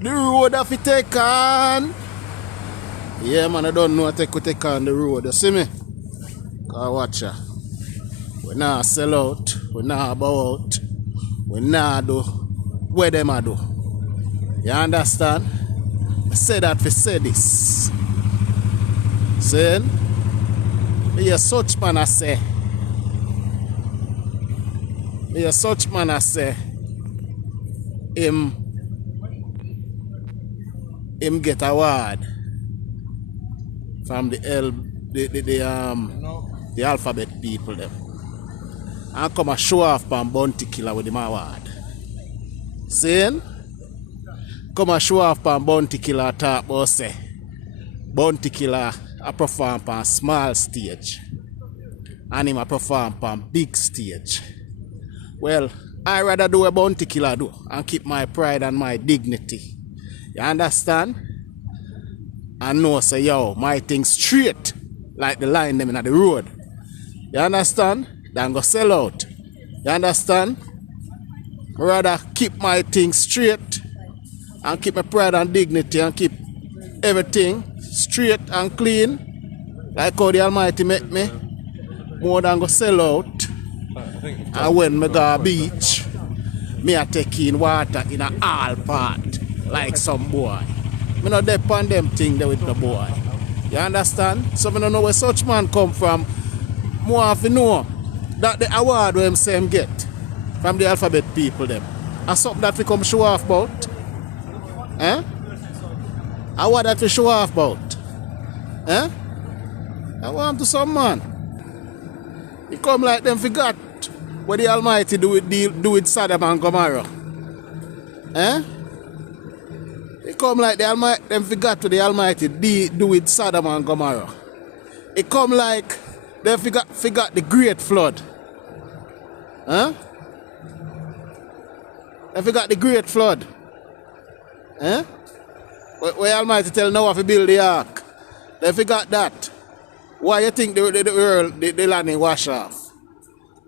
The road have to take on. Yeah, man, I don't know what take on the road. You see me? Cause watch ya. We not sell out. We not bow out. We not do what them a do. You understand? I say that for say this. Saying? Me a such man I say. Me a such man I say. Him get award from the alphabet people them. And come a show off on Bounty Killer with him award. Saying? Come a show off on Bounty Killer talk about say Bounty Killer a perform on small stage and him a perform on big stage. Well, I rather do a Bounty Killer do and keep my pride and my dignity. You understand? And know say yo, my thing straight like the line them in the road. You understand? Then go sell out. You understand? Rather keep my thing straight and keep my pride and dignity and keep everything straight and clean like how the Almighty make me, more than go sell out. And when me go beach, me a take in water in a all part like some boy. Me not depend on them thing there with the boy. You understand? So me don't know where such man come from. More have to know that the award where him say him get from the alphabet people them. And something that we come show off about. Eh? Award that we show off about. Eh? I want to some man. He come like them forgot what the Almighty do with Sodom and Gomorrah. Eh? He come like the Almighty, them forgot what the Almighty do with Sodom and Gomorrah. It come like they forgot the great flood. Huh? They forgot the great flood. Huh? Where Almighty tell Noah to build the ark. They forgot that. Why you think the land wash off?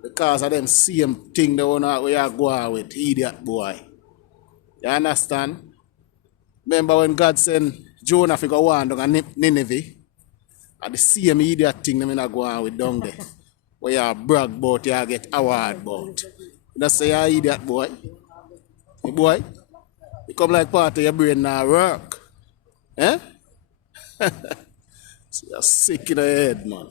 Because of them same thing they wanna we are going with, idiot boy. You understand? Remember when God sent Jonah to go on down Nineveh? And the same idiot thing they not go on with down there. Where you brag about, you get award about. You don't say you idiot boy. Hey boy, you come like part of your brain now work. Eh? So you're sick in the head, man.